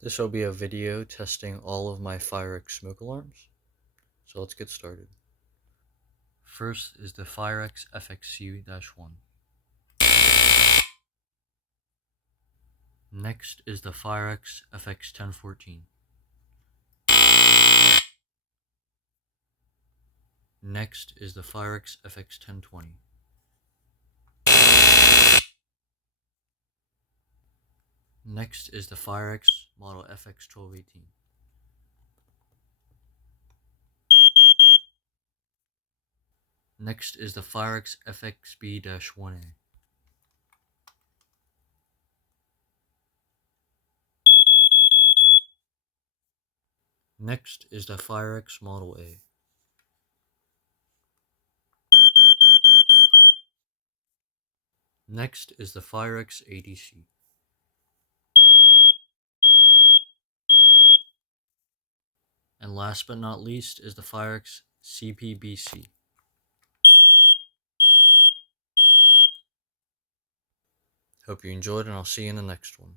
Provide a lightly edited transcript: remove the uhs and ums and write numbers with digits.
This will be a video testing all of my FireX smoke alarms. So let's get started. First is the FireX FXC-1. Next is the FireX FX1014. Next is the FireX FX1020. Next is the FireX model FX1218. Next is the FireX FXB-1A. Next is the FireX Model A. Next is the FireX ADC. And last but not least is the FireX CPBC. Hope you enjoyed, and I'll see you in the next one.